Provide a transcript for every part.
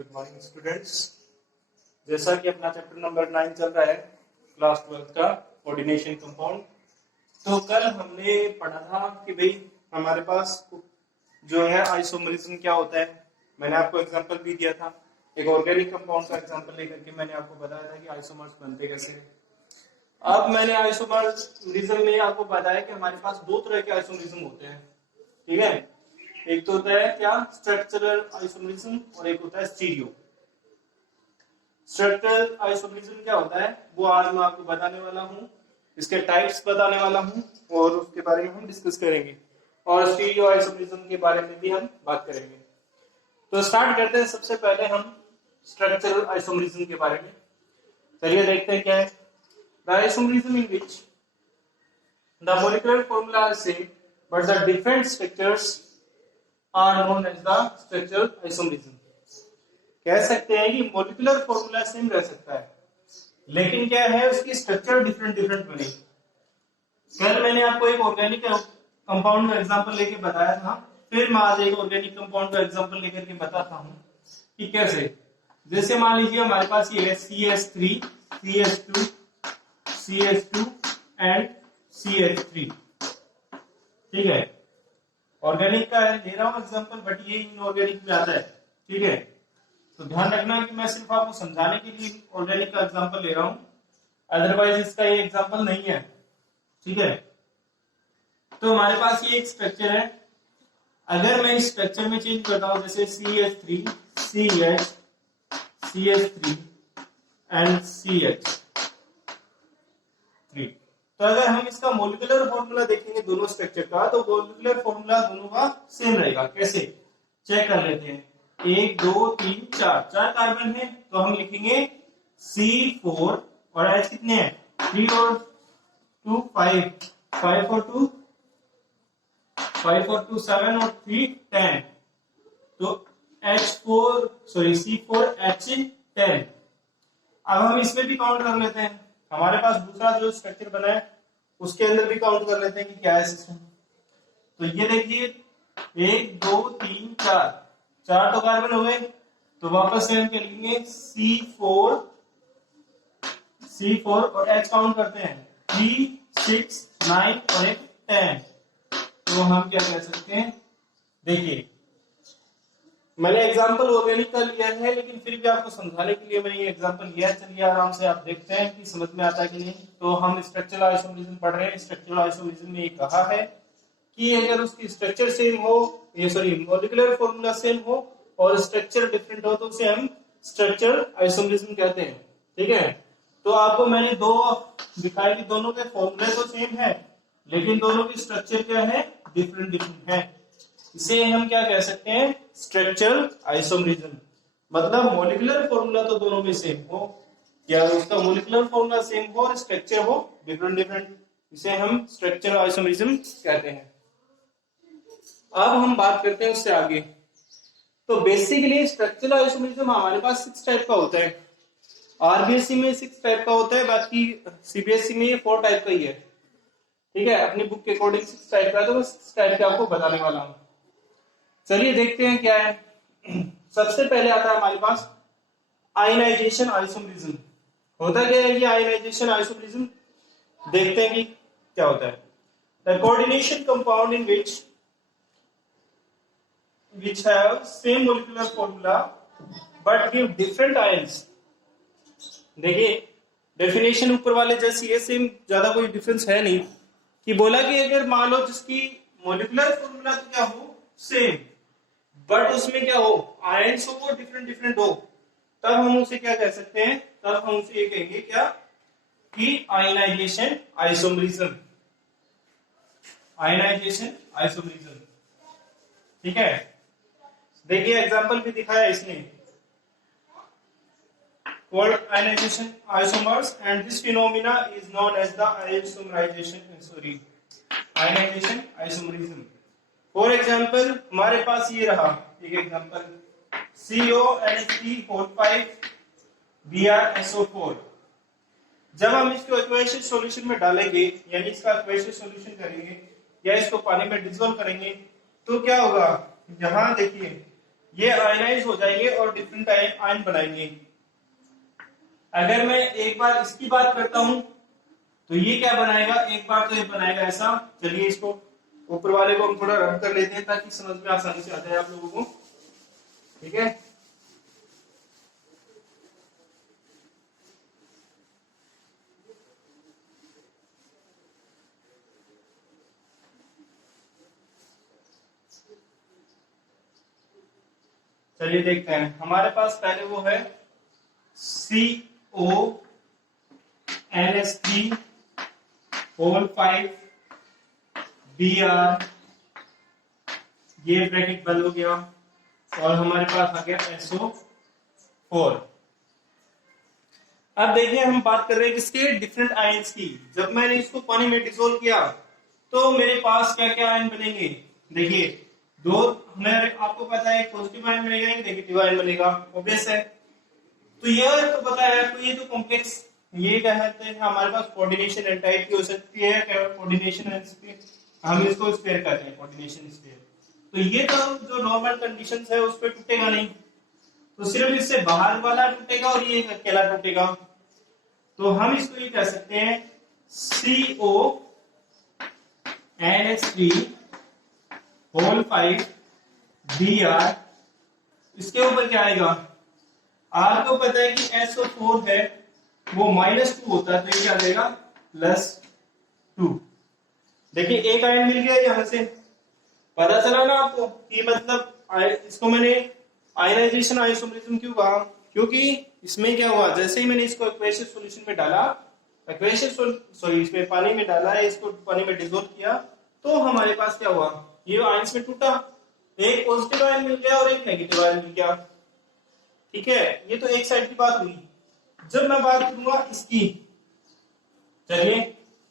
Good morning students. जैसा कि अपना चैप्टर नंबर 9 चल रहा है क्लास 12 का कोऑर्डिनेशन कंपाउंड, तो कल हमने पढ़ा था कि भाई हमारे पास जो है आइसोमरिज्म क्या होता है। मैंने आपको एग्जांपल भी दिया था, एक ऑर्गेनिक कंपाउंड का एग्जांपल लेकर के मैंने आपको बताया था कि आइसोमर्स बनते कैसे हैं। अब मैंने आइसोमरिज्म में आपको बताया कि हमारे पास दो तरह के आइसोमरिज्म होते हैं, ठीक है। एक तो होता है क्या, स्ट्रक्चरल आइसोमरिज्म, और एक होता है स्टीरियो। स्ट्रक्चरल आइसोमरिज्म क्या होता है वो आज मैं आपको बताने वाला हूँ, इसके टाइप्स बताने वाला हूँ और उसके बारे में हम डिस्कस करेंगे, और स्टीरियो आइसोमरिज्म के बारे में भी हम बात करेंगे। तो स्टार्ट करते हैं। सबसे पहले हम स्ट्रक्चरल आइसोमरिज्म के बारे में चलिए देखते हैं क्या है। The isomerism in which the molecular formula is same but the different structures are known as the structural isomerism. कह सकते हैं कि मोलिकुलर फॉर्मूला सेम रह सकता है लेकिन क्या है, उसकी स्ट्रक्चर डिफरेंट बने। कल मैंने आपको एक ऑर्गेनिक कंपाउंड का एग्जांपल लेके बताया था, फिर मैं आज एक ऑर्गेनिक कंपाउंड का एग्जांपल लेकर के बताता हूं कि कैसे। जैसे मान लीजिए हमारे पास ये है CH3, CH2, CH2 and CH3, ठीक है। ऑर्गेनिक का दे रहा हूं एग्जांपल, बट ये इनऑर्गेनिक में आता है, ठीक है। तो ध्यान रखना कि मैं सिर्फ आपको समझाने के लिए ऑर्गेनिक का एग्जांपल ले रहा हूं, अदरवाइज इसका ये एग्जांपल नहीं है, ठीक है। तो हमारे पास ये एक स्ट्रक्चर है। अगर मैं इस स्ट्रक्चर में चेंज करता हूं, जैसे CH3, CH, CH3 and CH3, तो अगर हम इसका मोलिकुलर फॉर्मूला देखेंगे दोनों स्ट्रक्चर का, तो मोलिकुलर फॉर्मूला दोनों का सेम रहेगा। कैसे चेक कर लेते हैं। 1 2 3 4 कार्बन है, तो हम लिखेंगे C4 और H कितने हैं, 3 और 2 5, 5 और 2 7 और 3 10, तो C4H10। अब हम इसमें भी काउंट कर लेते हैं। हमारे पास दूसरा जो स्ट्रक्चर बना है उसके अंदर भी काउंट कर लेते हैं कि क्या है सिस्टम। तो ये देखिए 1 2 3 4 तो कार्बन हो गए, तो वापस से हम क्या लिखेंगे C4 और H काउंट करते हैं 3 6 9 और 10। तो हम क्या कह सकते हैं, देखिए मैंने एग्जांपल ऑर्गेनिक का लिया है लेकिन फिर भी आपको समझाने के लिए मैंने ये एग्जांपल लिया। चलिए आराम से आप देखते हैं कि समझ में आता है कि नहीं। तो हम स्ट्रक्चरल आइसोमरिज्म पढ़ रहे हैं। स्ट्रक्चरल आइसोमरिज्म में ये कहा है कि अगर उसकी स्ट्रक्चर सेम हो, मोलिकुलर फॉर्मूला सेम हो और स्ट्रक्चर डिफरेंट हो, तो उसे हम स्ट्रक्चरल आइसोमरिज्म कहते हैं, ठीक है। तो आपको मैंने दो दिखाई कि दोनों के फॉर्मूले तो सेम है लेकिन दोनों की स्ट्रक्चर क्या है, डिफरेंट है। इसे हम क्या कह सकते हैं, स्ट्रक्चरल आइसोमरिज्म। मतलब मोलिकुलर फॉर्मूला तो दोनों में सेम हो, या उसका मोलिकुलर फॉर्मूला सेम हो और स्ट्रक्चर हो डिफरेंट, इसे हम स्ट्रक्चरल आइसोमरिज्म कहते हैं। अब हम बात करते हैं उससे आगे। तो बेसिकली स्ट्रक्चरल आइसोमरिज्म हमारे पास 6 टाइप का होता है। RBSc में 6 टाइप का होता है, बाकी CBSE में ये 4 टाइप का ही है, ठीक है। अपनी बुक के अकॉर्डिंग 6 टाइप का है, तो मैं 6 टाइप के आपको बताने वाला हूं। चलिए देखते हैं क्या है। सबसे पहले आता है हमारे पास आयनाइजेशन आइसोमरिज्म। होता क्या है ये आयनाइजेशन आइसोमरिज्म, देखते हैं कि क्या होता है। The coordination compound in which have same molecular formula but give different ions। देखिए डेफिनेशन ऊपर वाले जैसी है, सेम, ज्यादा कोई डिफरेंस है नहीं। कि बोला कि अगर मान लो जिसकी मोलिकुलर फॉर्मूला तो क्या हो, सेम, बट उसमें क्या हो, आयंस हो वो डिफरेंट हो, तब हम उसे क्या कह सकते हैं, तब हम उसे ये कहेंगे क्या, कि आयनाइजेशन आइसोमरिज्म। आयनाइजेशन आइसोमरिज्म, ठीक है। देखिए एग्जांपल भी दिखाया इसने, called ionization isomers and this phenomena is known as the ionization isomerism। For example हमारे पास ये रहा एक एग्जांपल, CONH3 BrSO4। जब हम इसको एक्वेशियस सॉल्यूशन में डालेंगे, यानी इसका एक्वेशियस सॉल्यूशन करेंगे या इसको पानी में डिसॉल्व करेंगे, तो क्या होगा, यहां देखिए ये आयनाइज हो जाएंगे और डिफरेंट आयन बनाएंगे। अगर मैं एक बार इसकी बात करता हूं तो ये क्या बनाएगा, एक बार तो ये बनाएगा ऐसा। चलिए इसको ऊपर वाले को हम थोड़ा रब कर लेते हैं ताकि समझ में आसानी से आ जाए आप लोगों को। ठीक है, चलिए देखते हैं। हमारे पास पहले वो है CONS3 होल 5 Br, ये ब्रैकेट बंद हो गया और हमारे पास आ गया SO4। अब देखिए हम बात कर रहे हैं किसके, डिफरेंट आयंस की। जब मैंने इसको पानी में डिसोल्व किया तो मेरे पास क्या क्या आयन बनेंगे। देखिए दो, हमें आपको पता है पॉजिटिव आयन बनेगा, एक नेगेटिव आयन बनेगा, ऑब्वियस है। तो यह तो पता है आपको, ये तो कॉम्प्लेक्स, ये कहते हैं हमारे पास कोऑर्डिनेशन एन टाइप की हो सकती है, क्या कोऑर्डिनेशन एन स्फीयर, हम इसको स्फीयर कहते हैं, कोऑर्डिनेशन स्फीयर। तो ये तो जो नॉर्मल कंडीशंस है उस पर टूटेगा नहीं, तो सिर्फ इससे बाहर वाला टूटेगा और ये अकेला टूटेगा। तो हम इसको ये कह सकते हैं CONH3 होल 5 Br। इसके ऊपर क्या आएगा, R को पता है कि SO4 है वो -2 होता है, तो ये क्या देगा +2। देखिए एक आयन मिल गया यहां से, पता चला ना आपको कि मतलब इसको मैंने आयनाइजेशन आइसोमरिज्म क्यों कहा, क्योंकि इसमें क्या हुआ, जैसे ही मैंने इसको एक्वेशियस सॉल्यूशन में डाला, इसमें पानी में डाला है, इसको पानी में डिसॉल्व किया, तो हमारे पास क्या हुआ, ये आयंस में टूटा, एक पॉजिटिव आयन मिल गया और एक नेगेटिव आयन मिल गया। ठीक है, ये तो एक साइड की बात हुई। जब मैं बात करूंगा इसकी, चलिए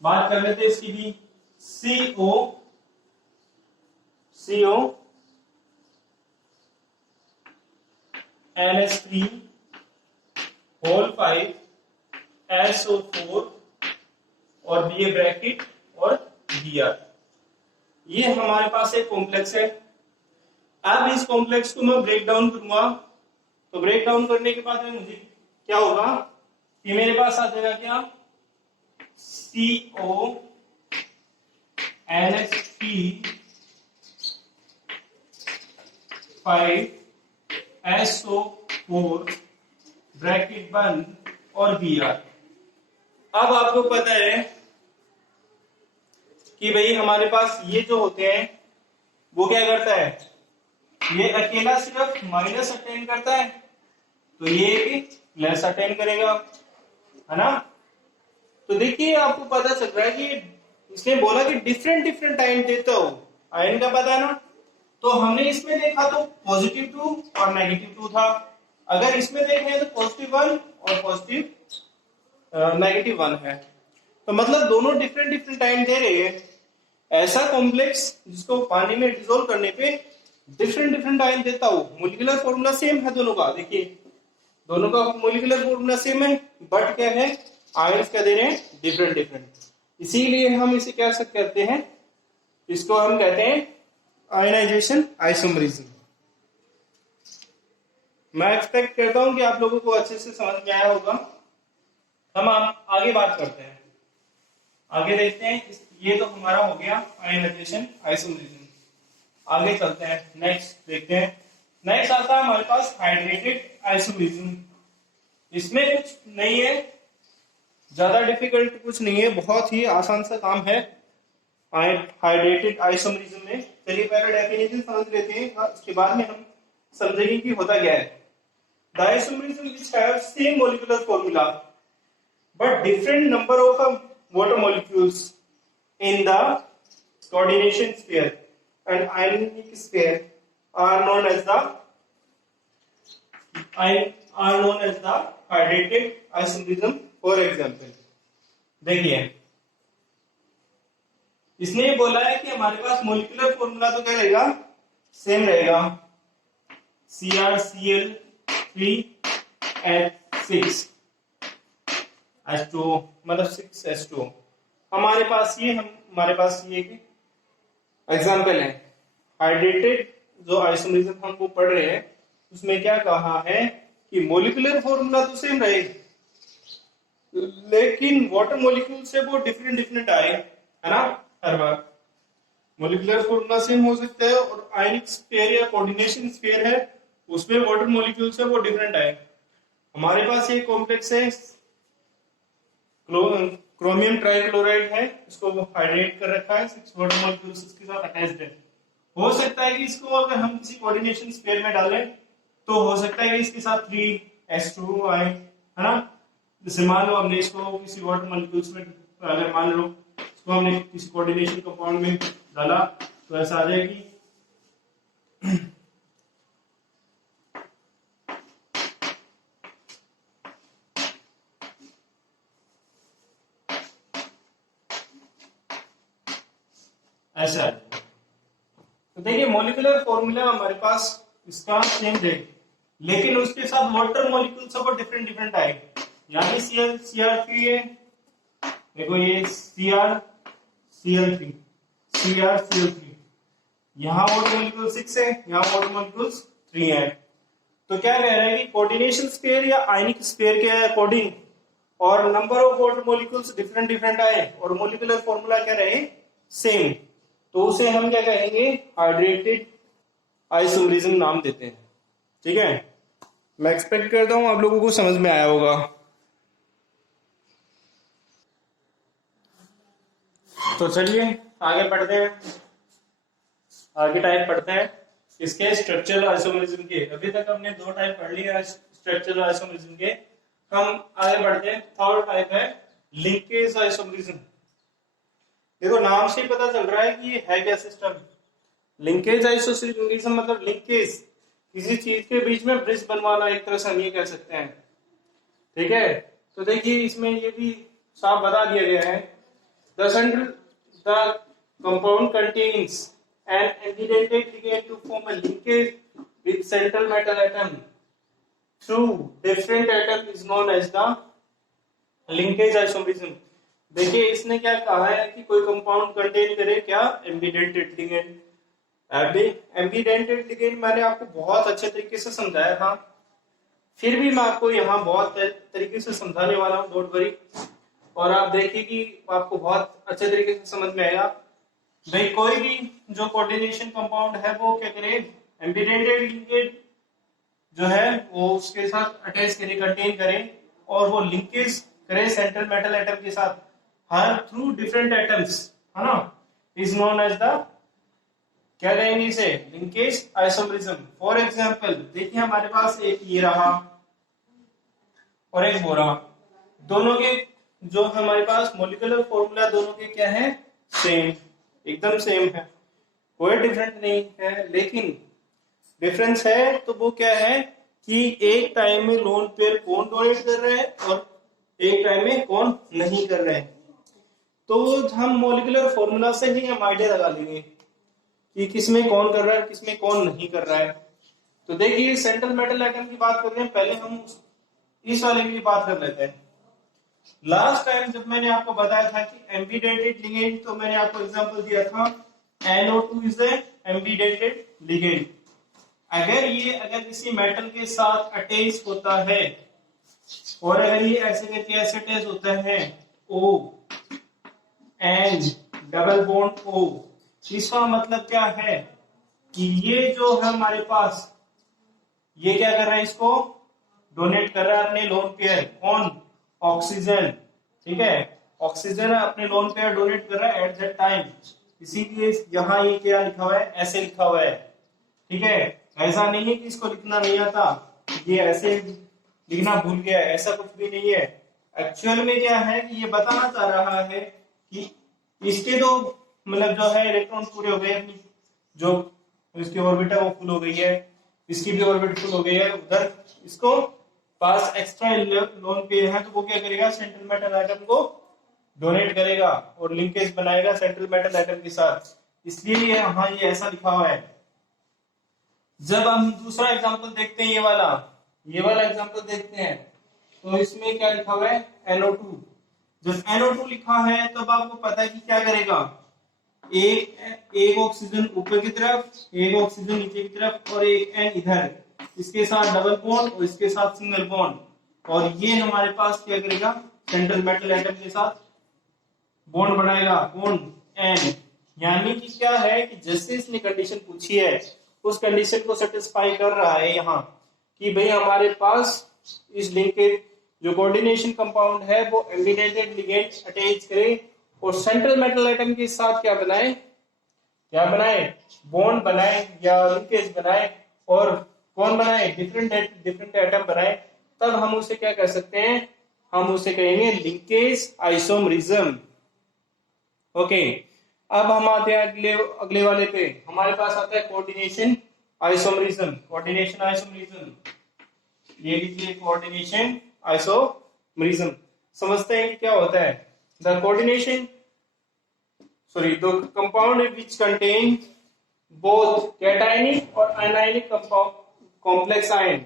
बात कर लेते हैं इसकी भी। CONH3 होल 5 SO4 और Ba ब्रैकेट और Br, ये हमारे पास एक कॉम्प्लेक्स है। अब इस कॉम्प्लेक्स को मैं ब्रेक डाउन करूंगा, तो ब्रेक डाउन करने के बाद में मुझे क्या होगा कि मेरे पास आ जाएगा क्या, CONH3 5 SO4 ब्रैकेट बंद और Br। अब आपको पता है कि भाई हमारे पास ये जो होते हैं वो क्या करता है, ये अकेला सिर्फ माइनस अटेन करता है, तो ये भी प्लस अटेन करेगा, है ना। तो देखिए आपको पता चल रहा है कि इसने बोला कि डिफरेंट डिफरेंट आयन देता हो, आयन का पता है ना। तो हमने इसमें देखा तो +2 और -2 था, अगर इसमें देखें तो +1 और -1 है। तो मतलब दोनों डिफरेंट डिफरेंट आयन दे रहे हैं। ऐसा कॉम्प्लेक्स जिसको पानी में डिसॉल्व करने पे डिफरेंट डिफरेंट आयन देता हो, मॉलिक्यूलर फॉर्मूला सेम है दोनों का, देखिए दोनों का मॉलिक्यूलर फॉर्मूला सेम है, बट क्या है आयंस क्या दे रहे हैं, डिफरेंट डिफरेंट। इसीलिए हम इसे क्या कहते हैं, इसको हम कहते हैं आयनाइजेशन आइसोमरिज्म। मैं एक्सपेक्ट करता हूं कि आप लोगों को अच्छे से समझ में आया होगा। हम आगे बात करते हैं, आगे देखते हैं। ये तो हमारा हो गया आयनाइजेशन आइसोमरिज्म। आगे चलते हैं, नेक्स्ट देखते हैं। नेक्स्ट आता है हमारे पास हाइड्रेटेड आइसोमरिज्म। इसमें कुछ नहीं है, ज्यादा डिफिकल्ट कुछ नहीं है, बहुत ही आसान सा काम है हाइड्रेटेड आइसोमरिज्म में। चलिए पहले डेफिनेशन समझ लेते हैं, उसके बाद में हम समझेंगे कि होता क्या है। The isomerism which have same molecular formula but different number of water molecules in the coordination sphere and ionic sphere are known as the hydrated isomerism. For example, देखिए इसने बोला है कि हमारे पास मॉलिक्यूलर फॉर्मूला तो क्या रहेगा, सेम रहेगा, Cr3H6 H2O, मतलब 6H2O। हमारे पास ये एक एग्जाम्पल है हाइड्रेटेड जो आइसोमरिज्म हम वो पढ़ रहे हैं उसमें क्या कहा है कि मोलिकुलर फॉर्मूला तो सेम रहे, लेकिन वाटर मॉलिक्यूल से वो डिफरेंट डिफरेंट आए, है ना। हर बार मोलिकुलर फॉर्मूला सेम हो सकता है और आयनिक स्फीयर या कोऑर्डिनेशन स्फीयर है उसमें वाटर मॉलिक्यूल से वो डिफरेंट आए। हमारे पास ये कॉम्प्लेक्स है, क्रोमियम ट्राइक्लोराइड है, इसको हाइड्रेट कर रखा है, 6 वाटर मॉलिक्यूल्स इसके साथ अटैच्ड है। हो सकता है कि इसको अगर हम किसी कोऑर्डिनेशन स्फीयर में डालें तो हो सकता है कि इसके साथ 3s2 आए, है ना। जैसे मान लो हमने इसको किसी वाटर मॉलिक्यूल्स में, अगर मान लो इसको हमने किसी कोऑर्डिनेशन कंपाउंड में डाला तो ऐसा आ जाएगी। ऐसा तो देखिए मॉलिक्यूलर फॉर्मूला हमारे पास इसका सेम है, लेकिन उसके साथ वाटर मॉलिक्यूल सब डिफरेंट डिफरेंट आए। यानी Cr3 है, देखो ये Cr3 Cr3, यहाँ वाटर मॉलिक्यूल 6 है, यहाँ वाटर मॉलिक्यूल्स 3 है। तो क्या कह रहे हैं कि कोऑर्डिनेशन स्फीयर या आयनिक स्फीयर के अकॉर्डिंग और number of water molecules different different आए और मॉलिक्यूलर फॉर्मूला क्या रहे सेम, तो उसे हम क्या कहेंगे हाइड्रेटेड आइसोमरिज्म नाम देते हैं। ठीक है, मैं एक्सपेक्ट करता हूं आप लोगों को समझ में आया होगा। तो चलिए आगे पढ़ते हैं, आगे टाइप पढ़ते हैं इसके स्ट्रक्चरल आइसोमरिज्म के। अभी तक हमने 2 टाइप पढ़ लिए स्ट्रक्चरल आइसोमरिज्म के, हम आगे बढ़ते हैं। थर्ड टाइप है लिंकेज आइसोमरिज्म। देखो नाम से ही पता चल रहा है कि ये है क्या सिस्टम। लिंकेज आइसोमरिज्म मतलब लिंकेज, किसी चीज के बीच में ब्रिज बनवाना, एक तरह से हम ये कह सकते हैं। ठीक है, तो देखिए इसमें ये भी साफ बता दिया गया है, the compound contains an indented ligand to form a linkage with central metal atom through different atom is known as the linkage isomerism। देखिए इसने क्या कहा है कि कोई कंपाउंड कंटेन करे क्या एम्बिडेंटेड लिगेंड। एम्बिडेंटेड लिगेंड मैंने आपको बहुत अच्छे तरीके से समझाया था, फिर भी मैं आपको यहाँ बहुत तरीके से समझाने वाला हूँ, डोंट वरी। और आप देखिए कि आपको बहुत अच्छे तरीके से समझ में आएगा। भाई कोई भी जो कोऑर्डिनेशन कंपाउंड है वो क्या करे, एम्बिडेंटेड लिंकेज जो है वो उसके साथ अटैच करे, कंटेन करे, और वो लिंकेज करे सेंट्रल मेटल एटम के साथ हर थ्रू डिफरेंट एटम्स, है ना, इज नोन एज द, क्या कहेंगे इसे, लिंकेज आइसोमरिज्म। फॉर एग्जांपल देखिए हमारे पास एक ये रहा और एक वो रहा, दोनों के जो हमारे पास मॉलिक्यूलर फॉर्मूला दोनों के क्या है, सेम, एकदम सेम है, कोई डिफरेंट नहीं है। लेकिन डिफरेंस है तो वो क्या है कि एक टाइम में लोन पेयर कौन डोनेट कर रहे हैं और एक टाइम में कौन नहीं कर रहे हैं। तो हम मॉलिक्यूलर फॉर्मूला से ही हम आइडिया लगा लेंगे कि किसमें कौन कर रहा है किसमें कौन नहीं कर रहा है। तो देखिए सेंट्रल मेटल एटम की बात कर रहे हैं, पहले हम इस वाले की बात कर लेते हैं। लास्ट टाइम जब मैंने आपको बताया था कि एम्बिडेंटेड लिगेंड, तो मैंने आपको एग्जांपल दिया था NO2 is the ambidentate ligand. अगर किसी मेटल के साथ अटैच होता है और अगर ये ऐसे करके ऐसे अटैच होता है O and double bond O, इसका मतलब क्या है कि ये जो है हमारे पास, ये क्या कर रहा है, इसको डोनेट कर रहा है अपने लोन पेयर, कौन, ऑक्सीजन। ठीक है, ऑक्सीजन अपने लोन पेयर डोनेट कर रहा है एट दैट टाइम, इसीलिए यहाँ ये क्या लिखा हुआ है, ऐसे लिखा हुआ है। ठीक है, ऐसा नहीं है कि इसको लिखना नहीं आता, ये ऐसे लिखना भूल गया, ऐसा कुछ भी नहीं है। एक्चुअल में क्या है कि ये बताना चाह रहा है कि इसके तो मतलब जो है इलेक्ट्रॉन पूरे हो गए, अपनी जो इसकी ऑर्बिट है वो फुल हो गई है, इसकी भी ऑर्बिट फुल हो गई है, उधर इसको पास एक्स्ट्रा लोन पेयर है, तो वो क्या करेगा, सेंट्रल मेटल एटम को डोनेट करेगा और लिंकेज बनाएगा सेंट्रल मेटल एटम के साथ, इसलिए यहाँ ये ऐसा लिखा हुआ है। जब हम दूसरा एग्जांपल देखते हैं, ये वाला एग्जांपल देखते हैं, तो इसमें क्या लिखा हुआ है, NO2। जब NO2 लिखा है तब आपको पता है कि क्या करेगा, एक ऑक्सीजन ऊपर की तरफ, एक ऑक्सीजन नीचे की तरफ और एक N इधर, इसके साथ डबल बॉन्ड और इसके साथ सिंगल बॉन्ड, और ये हमारे पास क्या करेगा, सेंट्रल मेटल एटम के साथ बॉन्ड बनाएगा, बॉन्ड N। यानी कि क्या है कि जैसे इसने कंडीशन पूछी है उस कंडीशन को सेटिस्फाई कर रहा है यहाँ, कि भाई हमारे पास इस लिंक के जो कोऑर्डिनेशन कंपाउंड है वो एम्बिडेंटेड लिगेंड अटैच करे और सेंट्रल मेटल एटम के साथ क्या बनाए, बॉन्ड बनाए या लिंकेज बनाए, और कौन बनाए, डिफरेंट एटम बनाए, तब हम उसे क्या कह सकते हैं, हम उसे कहेंगे लिंकेज आइसोमरिज्म। ओके, अब हम आते हैं अगले वाले पे, हमारे पास आता है कोऑर्डिनेशन आइसोमरिज्म। ये लीजिए कोऑर्डिनेशन आइसोमरिज्म। समझते हैं कि क्या होता है। The compound which contain both cationic और अनायनिक कॉम्प्लेक्स आयन।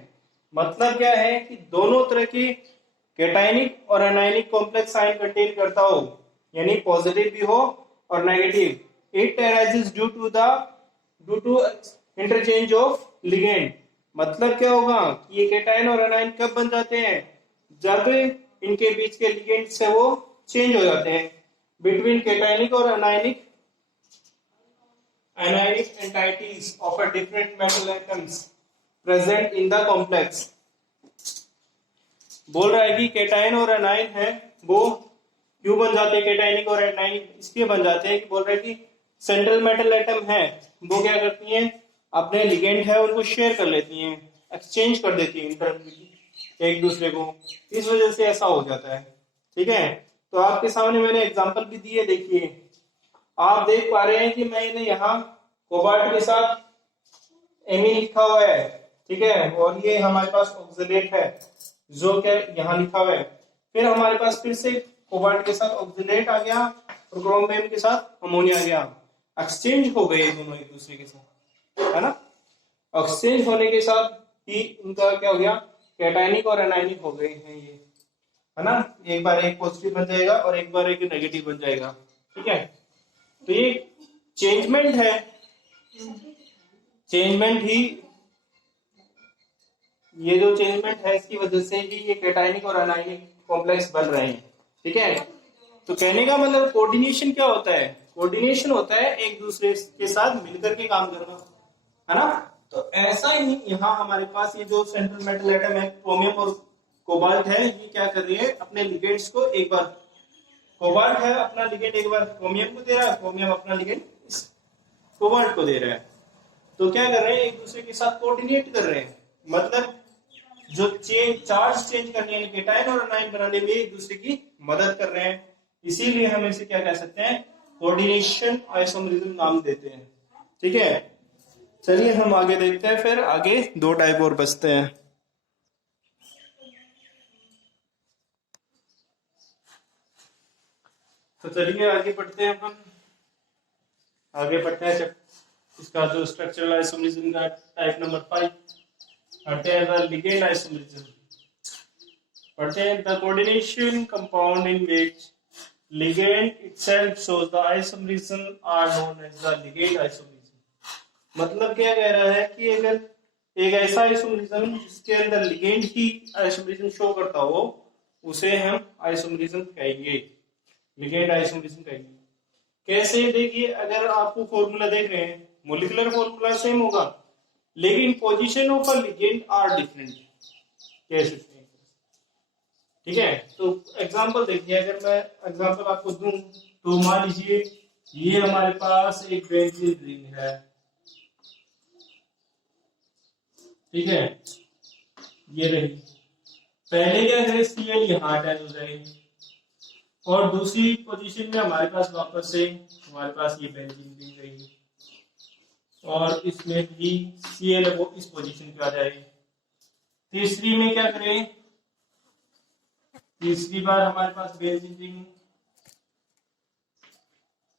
मतलब क्या है कि दोनों तरह के कैटायनिक और अनायनिक कॉम्प्लेक्स आयन कंटेन करता हो, यानी पॉजिटिव भी हो और negative. It arises due to interchange of ligand. मतलब क्या होगा कि ये कैटायन और अनायन कब बन जाते हैं, जब इनके बीच के लिगेंड से वो चेंज हो जाते हैं। बिटवीन कैटायनिक और anionic entities of a different metal atoms present in the complex। बोल रहा है कि कैटायन और अनायन है वो क्यों बन जाते हैं, कैटायनिक और एनायनिक इसलिए बन जाते हैं कि बोल रहा है कि सेंट्रल मेटल एटम है वो क्या करती हैं, अपने लिगेंड है उनको शेयर कर लेती हैं, एक्सचेंज कर देती हैं इंटरनली एक दूसरे को, इस वजह से ऐसा हो जाता है। ठीक है, तो आपके सामने मैंने एग्जांपल भी दिए, देखिए आप देख पा रहे हैं कि मैंने यहाँ कोबाल्ट के साथ एमी लिखा हुआ है, ठीक है, और ये हमारे पास ऑक्सलेट है जो क्या यहाँ लिखा हुआ है। फिर हमारे पास फिर से कोबाल्ट के साथ ऑक्सलेट आ गया और क्रोमियम के साथ अमोनिया आ गया, एक्सचेंज हो गए दोनों एक दूसरे के साथ, है ना। एक्सचेंज होने के साथ ही इनका क्या हो गया, कैटायनिक और एनायनिक हो गए हैं ये, है ना। एक बार एक पॉजिटिव बन जाएगा और एक बार एक नेगेटिव बन जाएगा। ठीक है, तो ये चेंजमेंट है, चेंजमेंट ही, ये जो चेंजमेंट है इसकी वजह से ही ये कैटायनिक और अनायनिक कॉम्प्लेक्स बन रहे हैं। ठीक है, तो कहने का मतलब कोऑर्डिनेशन क्या होता है, कोऑर्डिनेशन होता है एक दूसरे के साथ मिलकर के काम करना, है ना। तो ऐसा ही यहाँ हमारे पास ये जो सेंट्रल मेटल एटम है क्रोमियम और कोबाल्ट है, ये क्या कर रही है, अपने लिगेंड्स को एक बार, कोबाल्ट है अपना लिगेंड एक बार क्रोमियम को दे रहा है, क्रोमियम अपना लिगेंड कोबाल्ट को दे रहा है। तो क्या कर रहे हैं, एक दूसरे के साथ कोऑर्डिनेट कर रहे हैं, मतलब जो चार्ज चेंज करने यानी कैटायन और अनायन बनाने में एक दूसरे की मदद कर रहे हैं, इसीलिए हम इसे क्या कह सकते हैं, कोऑर्डिनेशन आइसोमरिज्म नाम देते हैं। ठीक है, चलिए हम आगे देखते हैं, फिर आगे दो टाइप और बचते हैं। तो चलिए आगे पढ़ते हैं, अपन आगे पढ़ते हैं इसका जो स्ट्रक्चरल आइसोमरिज्म का टाइप नंबर 5 पढ़ते हैं, द लिगेंड आइसोमरिज्म। पढ़ते हैं, the coordination compound in which ligand itself shows the isomerism are known as the ligand isomerism। मतलब क्या कह रहा है कि अगर एक ऐसा आइसोमरिज्म जिसके अंदर लिगेंड ही आइसोमरिज्म शो करता हो उसे हम आइसोमरिज्म कहेंगे, लिगेंड आइसोमरिज्म कहेंगे। कैसे, देखिए अगर आपको फॉर्मूला देख रहे हैं, मॉलिक्यूलर फॉर्मूला सेम होगा लेकिन position of a ligand are different, कैसे। ठीक है, तो एग्जांपल देखिए, अगर मैं एग्जांपल आपको दूं तो मान लीजिए ये हमारे पास एक बेंजीन रिंग है, ठीक है, ये रही, पहले क्या करें, Cl यहाँ अटैच हो जाएगी और दूसरी पोजीशन में हमारे पास वापस से हमारे पास ये बेंजीन रिंग रहेगी और इसमें भी Cl वो इस पोजीशन पे आ जाएगी। तीसरी में क्या करें, तीसरी बार हमारे पास बेंजीन रिंग,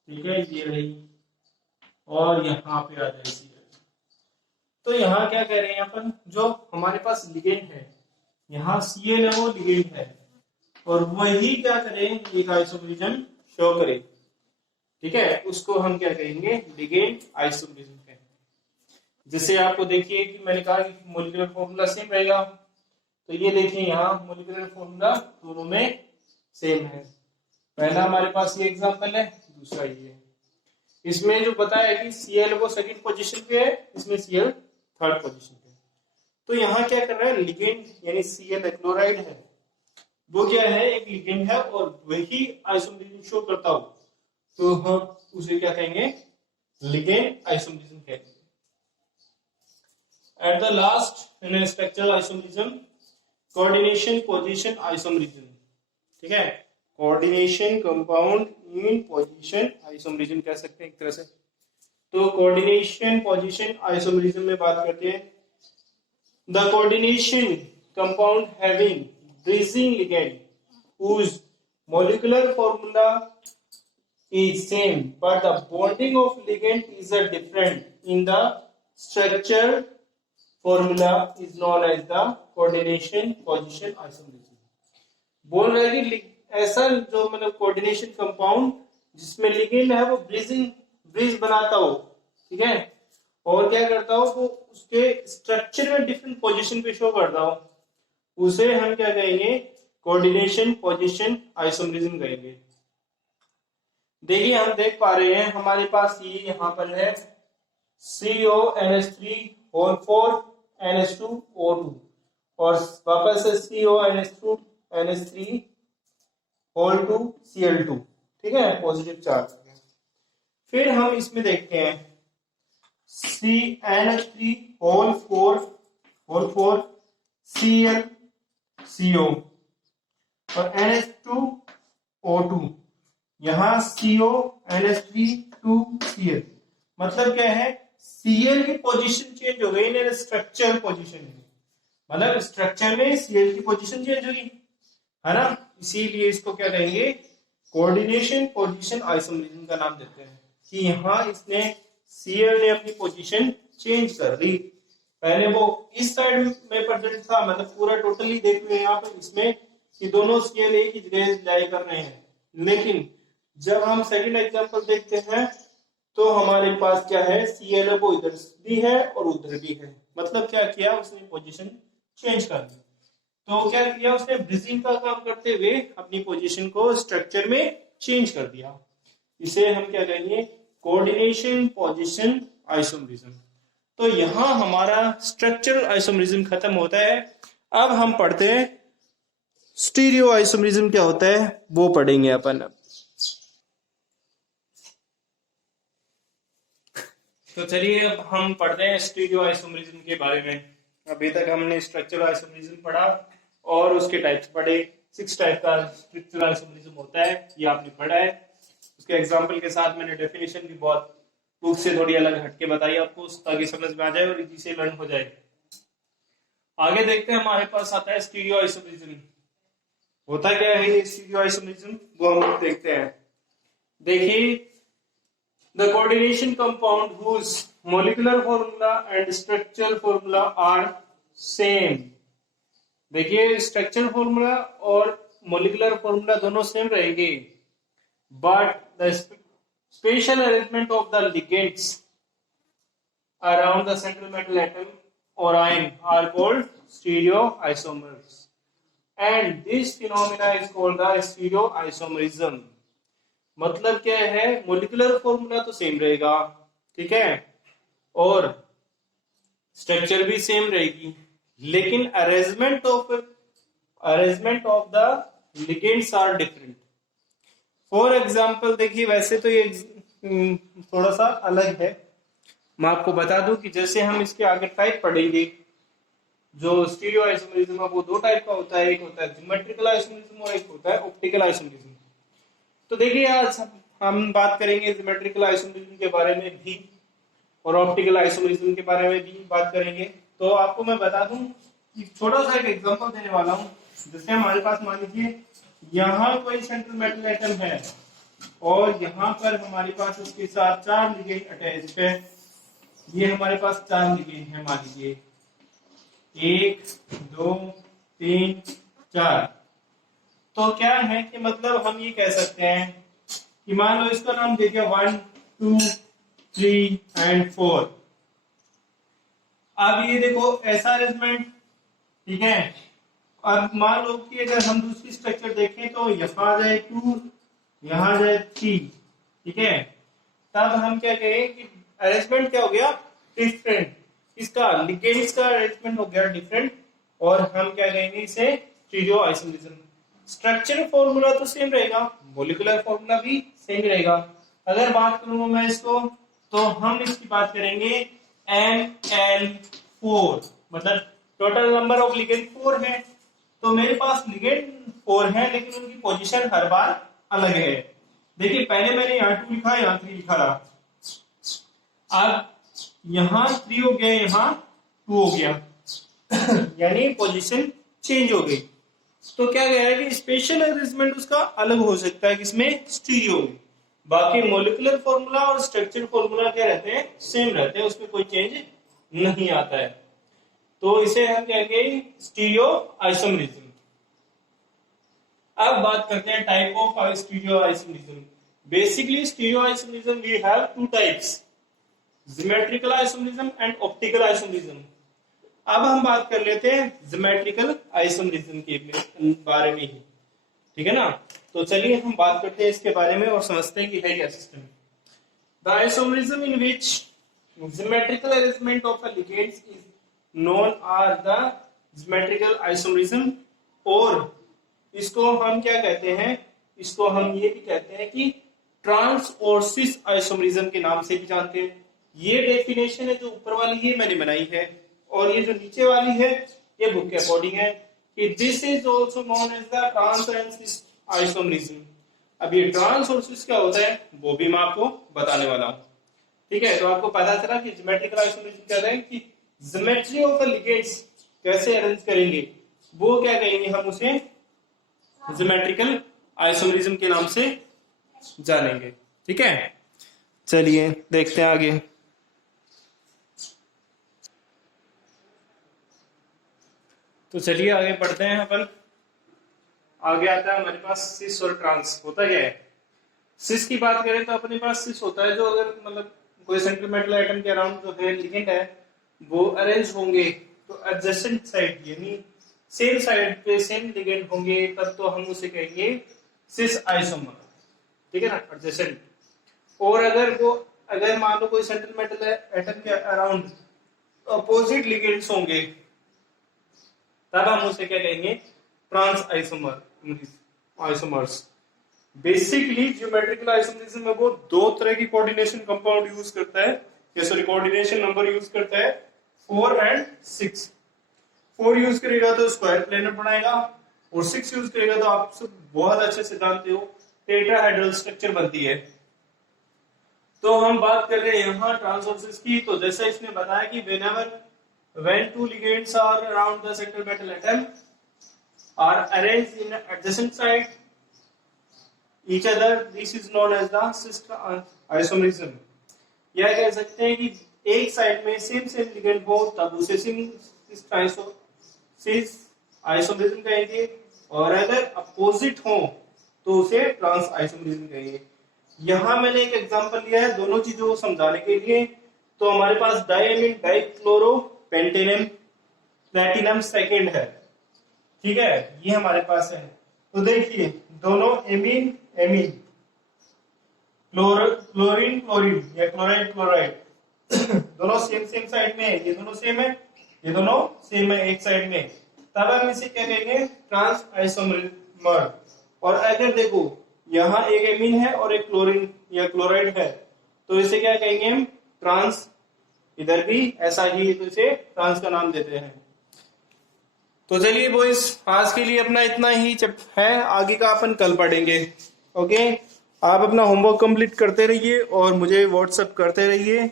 ठीक है, ये रही और यहाँ पे आ जाएगी। तो यहाँ क्या कह रहे हैं अपन, जो हमारे पास लिगेंड है यहाँ Cl है वो लिगेंड है और वही क्या करें, एक आइसोमरिज्म शो करे। ठीक है, उसको हम क्या कहेंगे, लिगेंड आइसोमरिज्म कहेंगे। जैसे आपको देखिए कि मैंने कहा कि मॉलिक्यूलर फॉर्मूला सेम रहेगा, तो ये देखिए यहाँ मॉलिक्यूलर फॉर्मूला दोनों में सेम है। पहला हमारे पास ये एग्जांपल है, दूसरा ये है। इसमें जो बताया कि Cl वो सेकंड पोजीशन पे है, इसमें Cl थर्ड पोजीशन पे है। तो यहाँ क्या कर रहा है, लिगेंड यानी Cl क्लोराइड है, वो क्या है, एक लिगेंड है और वही आइसोमरिज्म शो करता हो, तो हम उसे क्या कहेंगे, लिगेंड आइसोमरिज्म कहेंगे। At the last in structural isomerism, coordination position isomerism. ठीक है, coordination compound in position isomerism कह सकते हैं एक तरह से। तो कोऑर्डिनेशन पोजीशन आइसोमरिज्म में बात करते हैं। The coordination compound having bridging ligand whose molecular formula is same but the bonding of ligand is different in the structure formula is known as the coordination position isomerism। बोल रहे हैं कि ऐसा जो मतलब कोऑर्डिनेशन कंपाउंड जिसमें ligand है वो ब्रिज बनाता हो, ठीक है, और क्या करता हो, वो उसके स्ट्रक्चर में डिफरेंट पोजीशन पे शो करता हो, उसे हम क्या कहेंगे, कोऑर्डिनेशन पोजीशन आइसोमरिज्म कहेंगे। देखिए हम देख पा रहे हैं हमारे पास ये यहाँ पर है CONH3 NH2O2 और वापस से CONH3 Cl2, ठीक है, पॉजिटिव चार्ज। फिर हम इसमें देखते हैं CNH3 ClCO और NH2O2, यहाँ CONH3 मतलब क्या है, Cl की पोजीशन चेंज हो गई ना, स्ट्रक्चर पोजीशन, मतलब स्ट्रक्चर में Cl की पोजीशन चेंज हुई है ना, इसीलिए इसको क्या कहेंगे, कोऑर्डिनेशन पोजीशन आइसोमरिज्म का नाम देते हैं कि यहाँ इसने Cl ने अपनी पोजीशन चेंज कर दी। पहले वो इस साइड में प्रेजेंट था, मतलब पूरा टोटली देख रहे हैं यहाँ पे इसमें कि दोनों Cl एक ही जगह लाई कर रहे हैं, लेकिन जब हम सेकंड एग्जांपल देखते हैं तो हमारे पास क्या है, Cl वो इधर भी है और उधर भी है, मतलब क्या किया उसने, पोजीशन चेंज कर दी। तो क्या किया उसने, ब्रिजिंग का काम करते हुए अपनी पोजीशन को स्ट्रक्चर में चेंज कर दिया। इसे हम क्या कहेंगे, कोऑर्डिनेशन पोजीशन आइसोमरिज्म। तो यहां हमारा स्ट्रक्चरल आइसोमरिज्म खत्म होता है। अब हम पढ़ते हैं स्टीरियो आइसोमरिज्म क्या होता है, वो पढ़ेंगे अपन। तो चलिए अब हम पढ़ते हैं स्टीरियो आइसोमरिज्म के बारे में। अभी तक हमने स्ट्रक्चरल आइसोमरिज्म पढ़ा और उसके टाइप्स पढ़े। 6 टाइप का स्ट्रक्चरल आइसोमरिज्म होता है, ये आपने पढ़ा है। उसके एग्जांपल के साथ मैंने डेफिनेशन भी बहुत बुक से थोड़ी अलग हटके बताई आपको, ताकि समझ में आ जाए और इजी से लर्न हो जाए। आगे देखते हैं, हमारे पास आता है स्टीरियो आइसोमरिज्म। होता क्या है ये स्टीरियो आइसोमरिज्म, वो हम देखते हैं। देखिए, the coordination compound whose molecular formula and structural formula are same। देखिए स्ट्रक्चर फॉर्मूला और मोलिकुलर फॉर्मूला दोनों सेम रहेंगे, but the special arrangement of the ligands around the central metal atom और ion are called stereoisomers and this phenomena is called the stereoisomerism. मतलब क्या है, molecular formula तो same रहेगा, ठीक है, और स्ट्रक्चर भी सेम रहेगी, लेकिन arrangement of the ligands are different. For example देखिए, वैसे तो ये थोड़ा सा अलग है, मैं आपको बता दूं कि जैसे हम इसके आगे टाइप पढ़ेंगे, जो स्टीरियो आइसोमरिज्म है वो 2 टाइप का होता है, एक होता है ज्योमेट्रिकल आइसोमरिज्म और एक होता है ऑप्टिकल आइसोमरिज्म। तो देखिए आज हम बात करेंगे ज्योमेट्रिकल आइसोमरिज्म के बारे में भी और ऑप्टिकल आइसोमरिज्म के बारे में भी बात करेंगे। तो आपको मैं बता दूं कि छोटा सा एक एग्जांपल देने वाला हूं। जैसे हमारे पास मान लीजिए यहाँ कोई सेंट्रल मेटल एटम है और यहाँ पर हमारे पास उसके साथ 4 लिगेंड अटैच्ड है। ये हमारे पास 4 लिगेंड है, मान लीजिए 1 2 3 4। तो क्या है कि मतलब हम ये कह सकते हैं कि मान लो इसका नाम दे दिया 1 2 3 एंड 4। अब ये देखो ऐसा अरेंजमेंट, ठीक है। अब मान लो कि अगर हम दूसरी स्ट्रक्चर देखें तो यहाँ आ जाए 2, यहाँ आ जाए 3, ठीक है। तब हम क्या कहें कि अरेंजमेंट क्या हो गया, डिफरेंट। इसका लिगेंड्स का अरेंजमेंट हो गया डिफरेंट, और हम क्या कहेंगे इसे स्टीरियो आइसोमरिज्म। स्ट्रक्चरल फॉर्मूला तो सेम रहेगा, मॉलिक्यूलर फॉर्मूला भी सेम रहेगा। अगर बात करूं मैं इसको, तो हम इसकी बात करेंगे NL4, मतलब टोटल नंबर ऑफ लिगेंड 4 है। तो मेरे पास लिगेंड 4 है, लेकिन उनकी पोजीशन हर बार अलग है। देखिए पहले मैंने यहाँ 2 लिखा, यहाँ 3 लिखा रहा, अब यहाँ 3 हो गया, यहाँ 2 हो गया यानी पोजीशन चेंज हो गई। तो क्या गया है कि स्पेशल अरेंजमेंट उसका अलग हो सकता है, किसमें, स्टीरियो में। बाकी मॉलिक्यूलर फॉर्मूला और स्ट्रक्चरल फॉर्मूला क्या रहते हैं, सेम रहते हैं, उसमें कोई चेंज नहीं आता है। तो इसे हम कहेंगे स्टीरियो आइसोमरिज्म। अब बात करते हैं type of stereo isomerism. Basically stereo isomerism we have 2 types, geometrical isomerism and optical isomerism. अब हम बात कर लेते हैं ज्योमेट्रिकल आइसोमरिज्म के बारे में ही, ठीक है ना। तो चलिए हम बात करते हैं इसके बारे में और समझते हैं कि है क्या system. The isomerism in which geometrical arrangement of a ligands is known are the geometrical isomerism, और इसको हम क्या कहते हैं, इसको हम ये भी कहते हैं कि ट्रांस और सिस आइसोमरिज्म के नाम से भी जानते हैं। ये डेफिनेशन है जो ऊपर वाली ये मैंने बनाई है, और ये जो नीचे वाली है ये बुक के अकॉर्डिंग है कि this is also known as the trans and cis isomerism. अब ये ट्रांस और सिस क्या होता है वो भी मैं आपको बताने वाला हूं, ठीक है। तो आपको पता चला कि ज्योमेट्रिकल आइसोमरिज्म क्या है, कि ज्योमेट्री ऑफ द लिगेंड्स कैसे अरेंज करेंगे, वो क्या कहेंगे, हम उसे ज्योमेट्रिकल आइसोमरिज्म के नाम से जानेंगे, ठीक है। चलिए देखते हैं आगे। तो चलिए आगे बढ़ते हैं अपन। आगे आता है हमारे पास सिस और ट्रांस। होता क्या है, सिस की बात करें तो अपने पास सिस होता है जो अगर मतलब कोई सेंट्रल मेटल एटम के अराउंड जो है लिगेंड है वो अरेंज होंगे तो एडजेसेंट साइड यानी सेम साइड पे सेम लिगेंड होंगे, तब तो हम उसे कहेंगे सिस आइसोमर, ठीक है ना, एडजेसेंट। और अगर मान लो कोई सेंट्रल मेटल एटम के अराउंड अपोजिट लिगेंड्स होंगे, तब हम उसे क्या कहेंगे, trans isomers. Basically geometrical isomerism में वो 2 तरह की कोऑर्डिनेशन कंपाउंड यूज करता है, कोऑर्डिनेशन नंबर यूज करता है 4 एंड 6। 4 यूज करेगा तो स्क्वायर प्लेनर बनाएगा, और 6 यूज करेगा तो आप सब बहुत अच्छे से जानते हो टेट्राहेड्रल स्ट्रक्चर बनती है। तो हम बात कर रहे हैं यहाँ ट्रांस और सिस की। तो जैसा इसने बताया कि when 2 ligands are around the central metal atom are arranged in adjacent side each other, this is known as the cis isomerism। यह कह सकते हैं कि एक साइड में सेम लिगेंड हो तब उसे सिस आइसोमरिज्म कहेंगे, और अगर अपोजिट हो तो उसे ट्रांस आइसोमरिज्म कहेंगे। यहां मैंने एक एग्जांपल लिया है दोनों चीजों को समझाने के लिए। तो हमारे पास डायमीन डाइक्लोरो पेंटेनम प्लैटिनम सेकंड है, ठीक है, ये हमारे पास है। तो देखिए दोनों एमीन क्लोरीन या क्लोराइड दोनों सेम साइड में है, ये दोनों सेम है, ये दोनों सेम है एक साइड में, तब हम इसे क्या कहेंगे, ट्रांस आइसोमर। और अगर देखो यहाँ एक एमीन है और एक क्लोरीन या क्लोराइड है, तो इसे क्या कहेंगे हम, ट्रांस। इधर भी ऐसा ही, तो इसे ट्रांस का नाम देते हैं। तो चलिए बॉयज, आज के लिए अपना इतना ही है, आगे का अपन कल पढ़ेंगे। ओके, आप अपना होमवर्क कंप्लीट करते रहिए और मुझे व्हाट्सएप करते रहिए,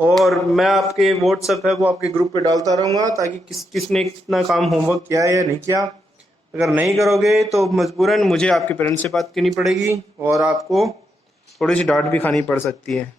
और मैं आपके व्हाट्सएप है वो आपके ग्रुप पे डालता रहूंगा, ताकि किसने कितना काम होमवर्क किया है या नहीं किया। अगर नहीं करोगे तो मजबूरन मुझे आपके पेरेंट्स से बात करनी पड़ेगी, और आपको थोड़ी सी डांट भी खानी पड़ सकती है।